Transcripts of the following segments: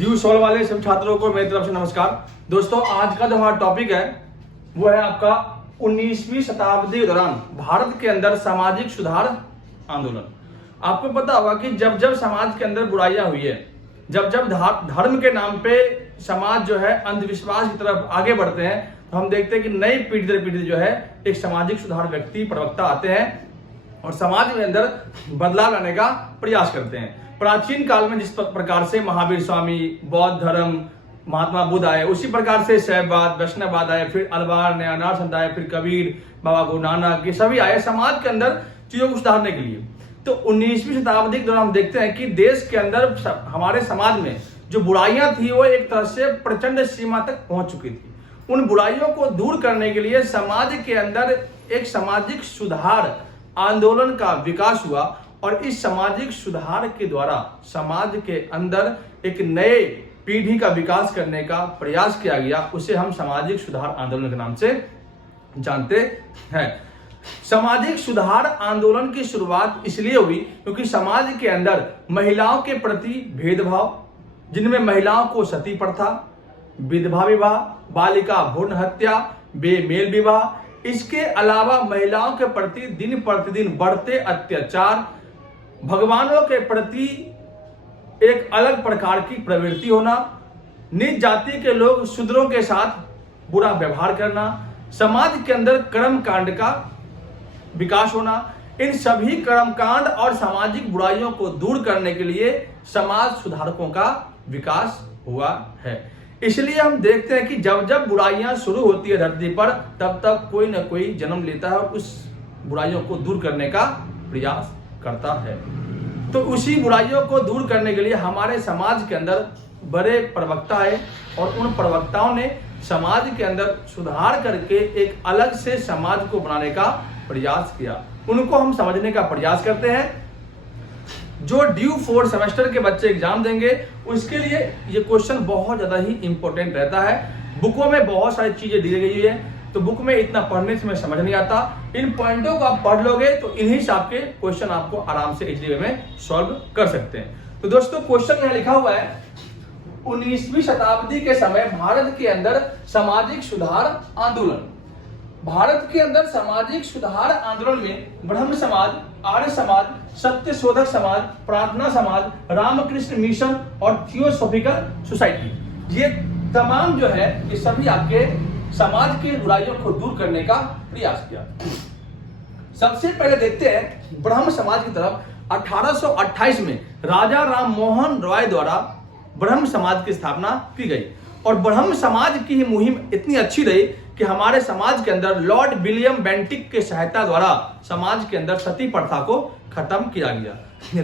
Due solve वाले सभी छात्रों को मेरी तरफ से नमस्कार। दोस्तों, आज का जो हमारा टॉपिक है वो है आपका 19वीं शताब्दी के दौरान भारत के अंदर सामाजिक सुधार आंदोलन। आपको पता होगा कि जब जब समाज के अंदर बुराइयां हुई है, जब जब धर्म के नाम पे समाज जो है अंधविश्वास की तरफ आगे बढ़ते हैं, तो हम देखते हैं कि नई पीढ़ी दर पीढ़ी जो है एक सामाजिक सुधार व्यक्ति प्रवक्ता आते हैं और समाज के अंदर बदलाव लाने का प्रयास करते हैं। प्राचीन काल में जिस प्रकार से महावीर स्वामी, बौद्ध धर्म, महात्मा बुद्ध आए, उसी प्रकार से शैववाद, वैष्णववाद आए, फिर अलवार ने अनार संत आए, फिर कबीर, बाबा गुरु नानक, ये सभी आए समाज के अंदर चीजों को सुधारने के लिए। तो 19वीं शताब्दी के दौरान हम देखते हैं कि देश के अंदर हमारे समाज में जो बुराइयां थी वो एक तरह से प्रचंड सीमा तक पहुंच चुकी थी। उन बुराइयों को दूर करने के लिए समाज के अंदर एक सामाजिक सुधार आंदोलन का विकास हुआ और इस सामाजिक सुधार के द्वारा समाज के अंदर एक नए पीढ़ी का विकास करने का प्रयास किया गया। उसे हम सामाजिक सुधार आंदोलन के नाम से जानते हैं। सामाजिक सुधार आंदोलन की शुरुआत इसलिए हुई क्योंकि समाज के अंदर महिलाओं के प्रति भेदभाव, जिनमें महिलाओं को सती प्रथा, विधवा विवाह, बालिका भ्रूण हत्या, बेमेल विवाह, इसके अलावा महिलाओं के प्रति दिन प्रतिदिन बढ़ते अत्याचार, भगवानों के प्रति एक अलग प्रकार की प्रवृत्ति होना, नीच जाति के लोग शूद्रों के साथ बुरा व्यवहार करना, समाज के अंदर कर्म कांड का विकास होना, इन सभी कर्मकांड और सामाजिक बुराइयों को दूर करने के लिए समाज सुधारकों का विकास हुआ है। इसलिए हम देखते हैं कि जब जब बुराइयां शुरू होती है धरती पर, तब तक कोई ना कोई जन्म लेता है और उस बुराइयों को दूर करने का प्रयास करता है। तो उसी बुराइयों को दूर करने के लिए हमारे समाज के अंदर बड़े प्रवक्ता आए और उन प्रवक्ताओं ने समाज के अंदर सुधार करके एक अलग से समाज को बनाने का प्रयास किया। उनको हम समझने का प्रयास करते हैं। जो ड्यू 4 सेमेस्टर के बच्चे एग्जाम देंगे उसके लिए ये क्वेश्चन बहुत ज्यादा ही इंपॉर्टेंट रहता है। बुकों में बहुत सारी चीजें दी गई है, तो बुक में इतना पढ़ने से समझ नहीं आता। इन पॉइंटों को आप पढ़ लोगे तो इन्हीं से आपके क्वेश्चन आपको आराम से इजीली में सॉल्व कर सकते हैं। तो दोस्तों, क्वेश्चन यहाँ लिखा हुआ है 19वीं शताब्दी के समय भारत के अंदर सामाजिक सुधार आंदोलन। भारत के अंदर सामाजिक सुधार आंदोलन में ब्रह्म समाज, आर्य समाज, सत्य शोधक समाज, प्रार्थना समाज, रामकृष्ण मिशन और थियोसॉफिकल सोसाइटी, ये तमाम जो है ये सभी आपके समाज के बुराइयों को दूर करने का प्रयास किया। सबसे पहले देखते हैं ब्रह्म समाज की तरफ। 1828 में राजा राम मोहन रॉय द्वारा ब्रह्म समाज की स्थापना की गई और ब्रह्म समाज की ही मुहिम इतनी अच्छी रही कि हमारे समाज के अंदर लॉर्ड विलियम बेंटिक के सहायता द्वारा समाज के अंदर सती प्रथा को खत्म किया गया।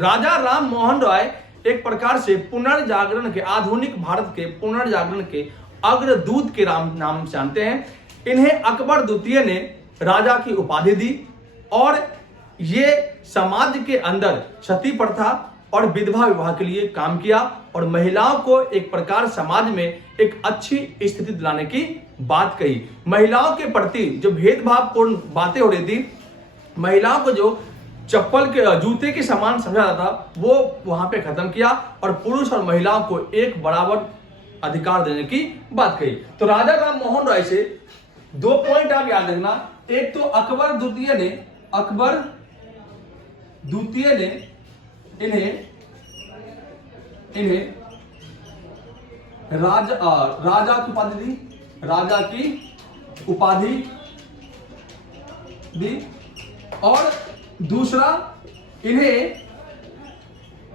राजा राम मोहन रॉय एक प्रकार से पुनर्जागरण के, आधुनिक भारत के पुनर्जागरण के अग्रदूत के नाम से जानते हैं। इन्हें अकबर द्वितीय ने राजा की उपाधि दी और ये समाज के अंदर सती प्रथा और विधवा विवाह के लिए काम किया और महिलाओं को एक प्रकार समाज में एक अच्छी स्थिति दिलाने की बात कही। महिलाओं के प्रति जो भेदभावपूर्ण बातें हो रही थी, महिलाओं को जो चप्पल के जूते के समान समझा जाता था, वो वहां पे खत्म किया और पुरुष और महिलाओं को एक बराबर अधिकार देने की बात कही। तो राजा राम मोहन रॉय से 2 पॉइंट आप याद रखना। एक तो अकबर द्वितीय ने इन्हें राजा की उपाधि दी, राजा की उपाधि दी और दूसरा इन्हें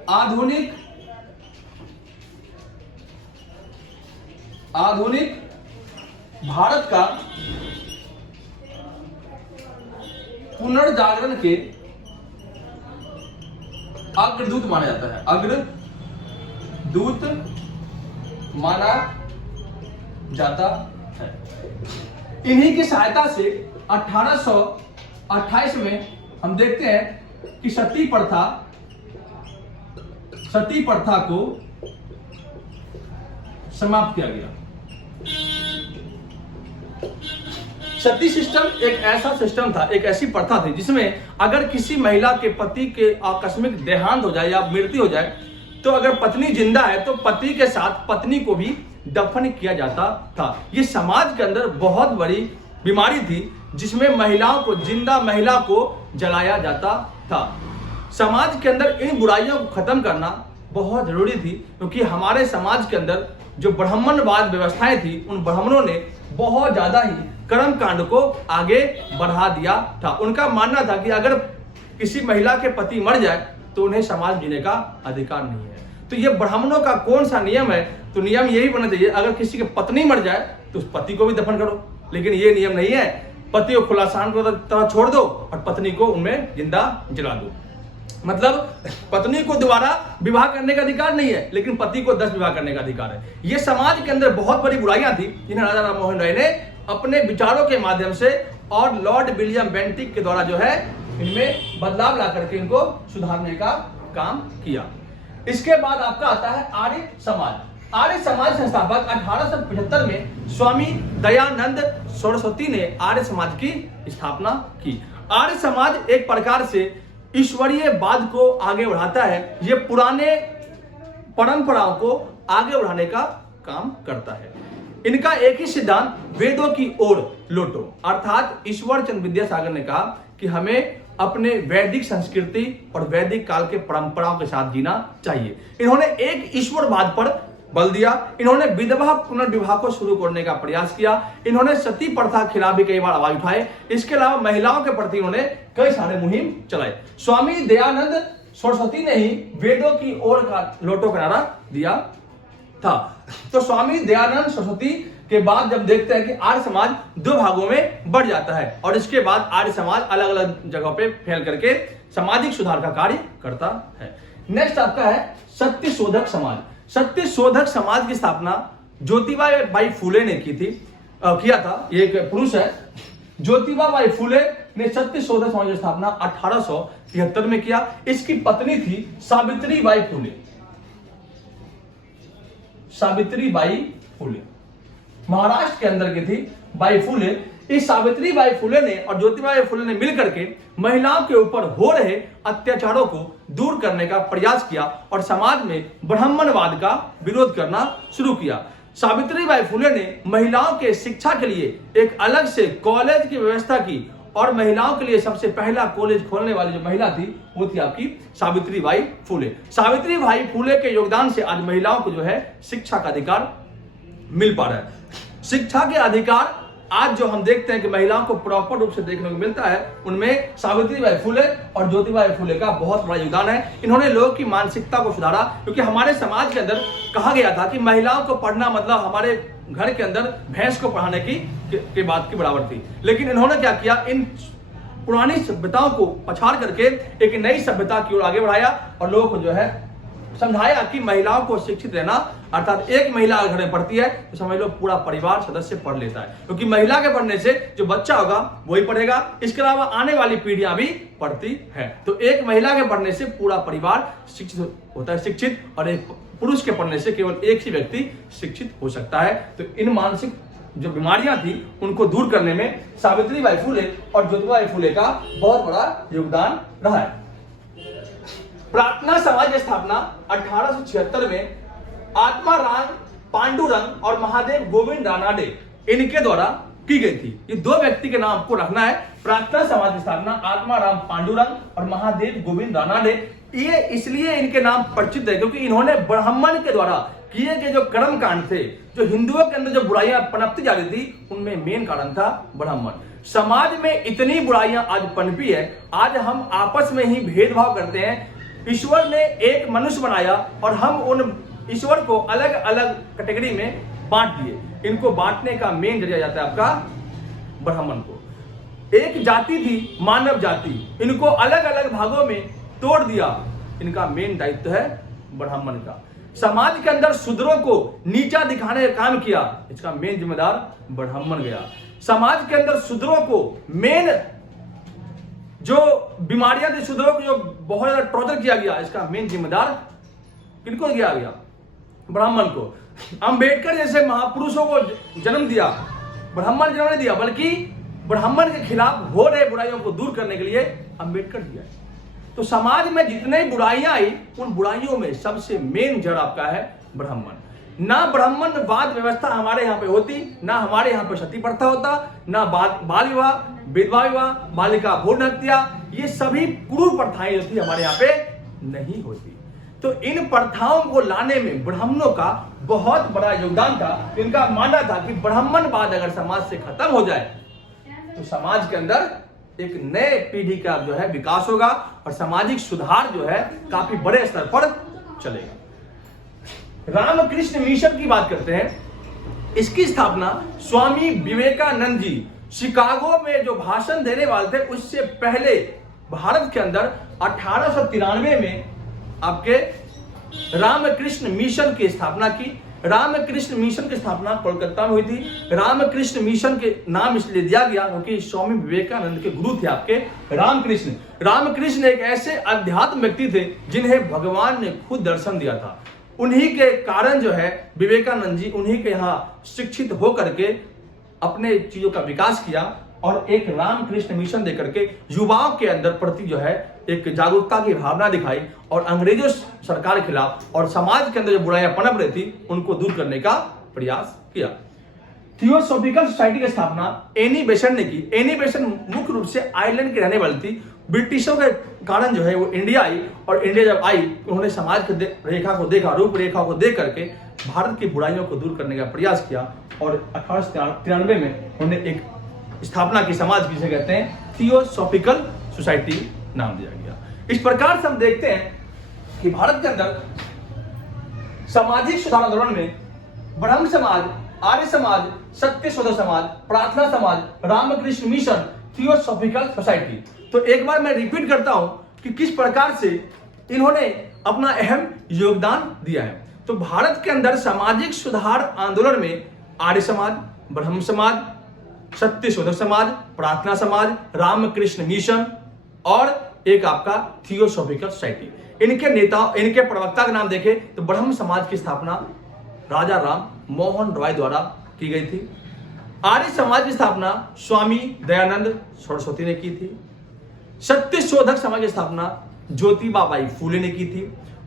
आधुनिक भारत का पुनर्जागरण के अग्रदूत माना जाता है, अग्रदूत माना जाता है। इन्हीं की सहायता से 1828 में हम देखते हैं कि सती प्रथा को समाप्त किया गया। सती सिस्टम एक ऐसा सिस्टम था, एक ऐसी प्रथा थी जिसमें अगर किसी महिला के पति के आकस्मिक देहांत हो जाए या मृत्यु हो जाए तो अगर पत्नी जिंदा है तो पति के साथ पत्नी को भी दफन किया जाता था। ये समाज के अंदर बहुत बड़ी बीमारी थी जिसमें महिलाओं को, जिंदा महिला को जलाया जाता था। समाज के अंदर इन बुराइयों को खत्म करना बहुत जरूरी थी, क्योंकि हमारे समाज के अंदर जो ब्राह्मणवाद व्यवस्थाएं थी, उन ब्राह्मणों ने बहुत ज्यादा ही कर्म कांड को आगे बढ़ा दिया था। उनका मानना था कि अगर किसी महिला के पति मर जाए तो उन्हें समाज जीने का अधिकार नहीं है। तो ये ब्राह्मणों का कौन सा नियम है? तो नियम यही बनना चाहिए, अगर किसी के पत्नी मर जाए तो उस पति को भी दफन करो। लेकिन ये नियम नहीं है, पति को खुला शान को तरह छोड़ दो और पत्नी को उनमें जिंदा जला दो। मतलब पत्नी को दोबारा विवाह करने का अधिकार नहीं है, लेकिन पति को 10 विवाह करने का अधिकार है। ये समाज के अंदर बहुत बड़ी बुराइयां थी जिन्हें राजा राम मोहन राय ने अपने विचारों के माध्यम से और लॉर्ड विलियम बेंटिक के द्वारा जो है इनमें बदलाव ला करके इनको सुधारने का काम किया। इसके बाद आपका आता है आर्य समाज। आर्य समाज संस्थापक 1875 में स्वामी दयानंद सरस्वती ने आर्य समाज की स्थापना की। आर्य समाज एक प्रकार से ईश्वरीयवाद को आगे बढ़ाता है। यह पुराने परंपराओं को आगे बढ़ाने का काम करता है। इनका एक ही सिद्धांत, वेदों की ओर लौटो, अर्थात ईश्वर चंद्र विद्यासागर ने कहा कि हमें अपने वैदिक संस्कृति और वैदिक काल के परंपराओं के साथ जीना चाहिए। इन्होंने एक ईश्वरवाद पर बल दिया। इन्होंने विधवा पुनर्विवाह को शुरू करने का प्रयास किया। इन्होंने सती प्रथा के खिलाफ भी कई बार आवाज उठाए। इसके अलावा महिलाओं के प्रति इन्होंने कई सारे मुहिम चलाए। स्वामी दयानंद सरस्वती ने ही वेदों की ओर का लौटो का नारा दिया था। तो स्वामी दयानंद सरस्वती के बाद जब देखते हैं कि आर्य समाज 2 भागों में बढ़ जाता है और इसके बाद आर्य समाज अलग अलग जगहों पे फैल करके सामाजिक सुधार का कार्य करता है। नेक्स्ट आपका है सत्य शोधक समाज। सत्य शोधक समाज की स्थापना ज्योतिबा बाई फुले ने की थी, किया था। ये एक पुरुष है, ज्योतिबा बाई फुले ने सत्य शोधक समाज की स्थापना 1873 में किया। इसकी पत्नी थी सावित्री बाई फुले। सावित्री बाई फुले महाराष्ट्र के अंदर की थी बाई फुले। इस सावित्री बाई फुले ने और ज्योतिबा बाई फुले ने मिलकर के महिलाओं के ऊपर हो रहे अत्याचारों को दूर करने का प्रयास किया और समाज में ब्राह्मणवाद का विरोध करना शुरू किया। सावित्री बाई फुले ने महिलाओं के शिक्षा के लिए एक अलग से कॉलेज की व्यवस्था की और महिलाओं के लिए सबसे पहला कॉलेज खोलने वाली जो महिला थी वो थी आपकी सावित्री बाई फुले। सावित्री बाई फुले के योगदान से आज महिलाओं को जो है शिक्षा का अधिकार मिल पा रहा है। शिक्षा के अधिकार आज जो हम देखते हैं कि महिलाओं को प्रॉपर रूप से देखने को मिलता है, उनमें सावित्री बाई फुले और ज्योतिबा बाई फुले का बहुत बड़ा योगदान है। इन्होंने लोगों की मानसिकता को सुधारा, क्योंकि हमारे समाज के अंदर कहा गया था कि महिलाओं को पढ़ना मतलब हमारे घर के अंदर भैंस को पढ़ाने की बात की बराबर थी। लेकिन इन्होंने क्या किया, इन पुरानी सभ्यताओं को पछाड़ करके एक नई सभ्यता की ओर आगे बढ़ाया और लोगों को जो है समझाया कि महिलाओं को शिक्षित रहना, अर्थात एक महिला अगर घर में पढ़ती है तो समझ लो पूरा परिवार सदस्य पढ़ लेता है, क्योंकि महिला के पढ़ने से जो बच्चा होगा वही पढ़ेगा। इसके अलावा आने वाली पीढ़ियां भी पढ़ती है। तो एक महिला के पढ़ने से पूरा परिवार शिक्षित होता है, शिक्षित, और एक पुरुष के पढ़ने से केवल एक ही व्यक्ति शिक्षित हो सकता है। तो इन मानसिक जो बीमारियां थी उनको दूर करने में सावित्री बाई फुले और ज्योतिबा बाई फुले का बहुत बड़ा योगदान रहा है। प्रार्थना समाज की स्थापना 1876 में आत्माराम पांडुरंग और महादेव गोविंद रानाडे इनके द्वारा की गई थी। ये 2 व्यक्ति के नाम को रखना है। प्रार्थना समाज की स्थापना आत्माराम पांडुरंग और महादेव गोविंद रानाडे। ये इसलिए इनके नाम परिचित है क्योंकि इन्होंने ब्राह्मण के द्वारा किए गए जो कर्म कांड थे, जो हिंदुओं के अंदर जो बुराइयां पनपती जा रही थी, उनमें मेन कारण था ब्राह्मण। समाज में इतनी बुराइयां आज पनपी है, आज हम आपस में ही भेदभाव करते हैं। ईश्वर ने एक मनुष्य बनाया और हम उन ईश्वर को अलग अलग कैटेगरी में बांट दिए। इनको बांटने का मेन जरिया जाता है आपका ब्राह्मण को। एक जाति थी मानव जाति, इनको अलग अलग भागों में तोड़ दिया। इनका मेन दायित्व है ब्राह्मण का। समाज के अंदर शूद्रों को नीचा दिखाने का काम किया, इसका मेन जिम्मेदार ब्राह्मण गया। समाज के अंदर शूद्रों को मेन जो बीमारियां थी, शूद्रों को जो बहुत ज्यादा टॉर्चर किया गया, इसका मेन जिम्मेदार किनको किया गया? ब्राह्मण को। अंबेडकर जैसे महापुरुषों को जन्म दिया, ब्राह्मण जन्म नहीं दिया, बल्कि ब्राह्मण के खिलाफ हो रहे बुराइयों को दूर करने के लिए अंबेडकर दिया। तो समाज में जितने बुराइयां आई, उन बुराइयों में सबसे मेन जड़ आपका है ब्राह्मण। ना ब्राह्मणवाद व्यवस्था हमारे यहाँ पे होती, ना हमारे यहाँ पे सती प्रथा होता, ना बाल विवाह, विधवा विवाह, बालिका भ्रूण हत्या, ये सभी क्रूर प्रथाएं जो थी हमारे यहाँ पे नहीं होती। तो इन प्रथाओं को लाने में ब्राह्मणों का बहुत बड़ा योगदान था। इनका मानना था कि ब्राह्मणवाद अगर समाज से खत्म हो जाए तो समाज के अंदर एक नए पीढ़ी का जो है विकास होगा और सामाजिक सुधार जो है काफी बड़े स्तर पर चलेगा। रामकृष्ण मिशन की बात करते हैं। इसकी स्थापना स्वामी विवेकानंद जी शिकागो में जो भाषण देने वाले थे, उससे पहले भारत के अंदर 1893 में आपके रामकृष्ण मिशन की स्थापना की। रामकृष्ण मिशन की स्थापना कोलकाता में हुई थी। रामकृष्ण मिशन के नाम इसलिए दिया गया क्योंकि स्वामी विवेकानंद के गुरु थे आपके रामकृष्ण। रामकृष्ण एक ऐसे अध्यात्म व्यक्ति थे जिन्हें भगवान ने खुद दर्शन दिया था। उन्हीं के कारण जो है विवेकानंद जी उन्हीं के यहाँ शिक्षित होकर के अपने चीजों का विकास किया और एक रामकृष्ण मिशन देकर के युवाओं के अंदर प्रति जो है एक जागरूकता की भावना दिखाई और अंग्रेजों सरकार के खिलाफ और समाज के अंदर जो बुराइयां पनप रही थी उनको दूर करने का प्रयास किया। थियोसॉफिकल सोसाइटी की स्थापना एनी बेसेंट ने की। एनी बेसेंट मुख्य रूप से आयरलैंड की रहने वाली थी। ब्रिटिशों के कारण जो है वो इंडिया आई और इंडिया जब आई उन्होंने समाज की रेखा को देखा, रूपरेखा को देख करके भारत की बुराइयों को दूर करने का प्रयास किया और 1893 में उन्होंने एक स्थापना की समाज की, जिसे कहते हैं थियोसॉफिकल सोसाइटी नाम दिया गया। इस प्रकार से हम देखते हैं कि भारत के अंदर सामाजिक सुधार आंदोलन में ब्रह्म समाज, आर्य समाज, सत्य शोधक समाज, प्रार्थना समाज, रामकृष्ण मिशन, थियोसॉफिकल सोसाइटी। तो एक बार मैं रिपीट करता हूं कि किस प्रकार से इन्होंने अपना अहम योगदान दिया है। तो भारत के अंदर सामाजिक सुधार आंदोलन में आर्य समाज, ब्रह्म समाज, सत्य शोधक समाज, प्रार्थना समाज, रामकृष्ण मिशन और एक आपका थियोसॉफिकल सोसाइटी, इनके नेता, इनके प्रवक्ता का नाम देखें तो ब्रह्म समाज की स्थापना राजा राम मोहन रॉय द्वारा की गई थी। आर्य समाज की स्थापना स्वामी दयानंद सरस्वती ने की थी। सत्य शोधक समाज की स्थापना ज्योतिबा बाई फूले ने की थी।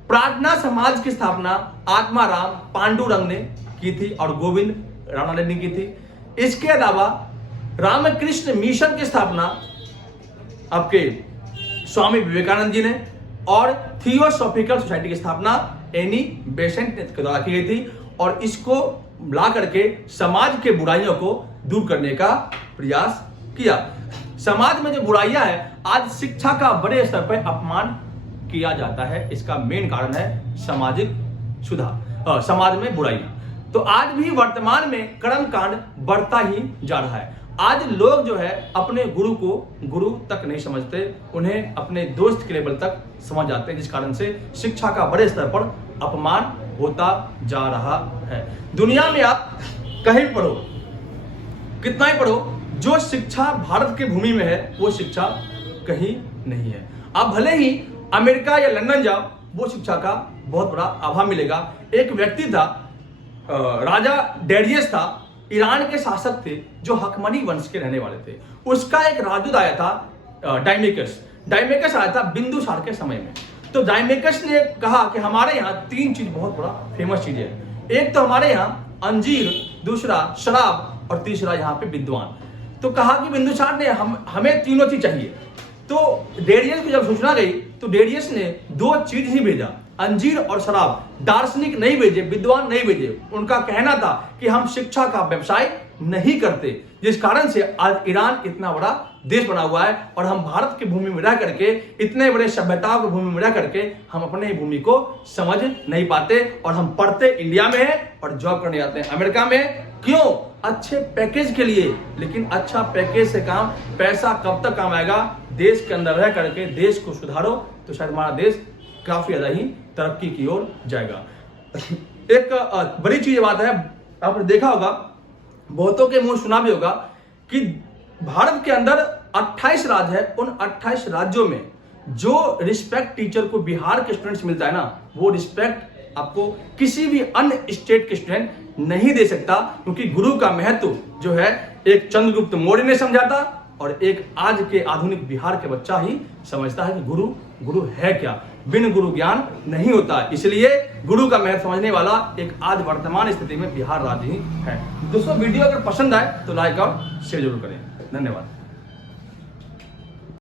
प्रार्थना समाज की स्थापना आत्माराम पांडुरंग ने की थी और गोविंद राणा ने की थी। इसके अलावा रामकृष्ण मिशन की स्थापना आपके स्वामी विवेकानंद जी ने और थियोसॉफिकल सोसाइटी की स्थापना एनी बेसेंट के द्वारा की गई थी और इसको ला करके समाज के बुराइयों को दूर करने का प्रयास किया। समाज में जो बुराइयां है, आज शिक्षा का बड़े स्तर पर अपमान किया जाता है। इसका मेन कारण है सामाजिक सुधार, समाज में बुराइयां। तो आज भी वर्तमान में कर्मकांड बढ़ता ही जा रहा है। आज लोग जो है अपने गुरु को गुरु तक नहीं समझते, उन्हें अपने दोस्त के लेवल तक समझ जाते हैं, जिस कारण से शिक्षा का बड़े स्तर पर अपमान होता जा रहा है। दुनिया में आप कहीं पढ़ो, कितना ही पढ़ो, जो शिक्षा भारत की भूमि में है वो शिक्षा कहीं नहीं है। आप भले ही अमेरिका या लंदन जाओ, वो शिक्षा का बहुत बड़ा अभाव मिलेगा। एक व्यक्ति था, राजा डेरियस था, ईरान के शासक थे जो हकमनी वंश के रहने वाले थे। उसका एक राजदूत आया था डायमेकस आया था बिंदुसार के समय में। तो डायमेकस ने कहा कि हमारे यहाँ 3 चीज बहुत बड़ा फेमस चीज है। एक तो हमारे यहाँ अंजीर, दूसरा शराब और तीसरा यहाँ पे विद्वान। तो कहा कि बिंदुसार ने हमें तीनों चीज चाहिए। तो डेरियस को जब सूचना गई तो डेरियस ने 2 चीज ही भेजा, अंजीर और शराब। दार्शनिक नहीं भेजे, विद्वान नहीं भेजे। उनका कहना था कि हम शिक्षा का व्यवसाय नहीं करते, जिस कारण से आज ईरान इतना बड़ा देश बना हुआ है और हम भारत की भूमि में रह करके, इतने बड़े सभ्यताओं की भूमि में रह करके हम अपने भूमि को समझ नहीं पाते और हम पढ़ते इंडिया में है और जॉब करने जाते हैं अमेरिका में। क्यों? अच्छे पैकेज के लिए। लेकिन अच्छा पैकेज से काम, पैसा कब तक काम आएगा? देश के अंदर रह करके देश को सुधारो तो शायद हमारा देश काफी ज्यादा ही तरक्की की ओर जाएगा। एक बड़ी चीज बात है, आपने देखा होगा, बहुतों के मुंह सुना भी होगा कि भारत के अंदर 28 राज्य है। उन 28 राज्यों में जो रिस्पेक्ट टीचर को बिहार के स्टूडेंट्स मिलता है ना, वो रिस्पेक्ट आपको किसी भी अन्य स्टेट के स्टूडेंट नहीं दे सकता, क्योंकि गुरु का महत्व जो है एक चंद्रगुप्त मौर्य ने समझा था और एक आज के आधुनिक बिहार के बच्चा ही समझता है कि गुरु गुरु है क्या। बिन गुरु ज्ञान नहीं होता, इसलिए गुरु का महत्व समझने वाला एक आज वर्तमान स्थिति में बिहार राज्य ही है। दोस्तों वीडियो अगर पसंद आए तो लाइक और शेयर जरूर करें। धन्यवाद।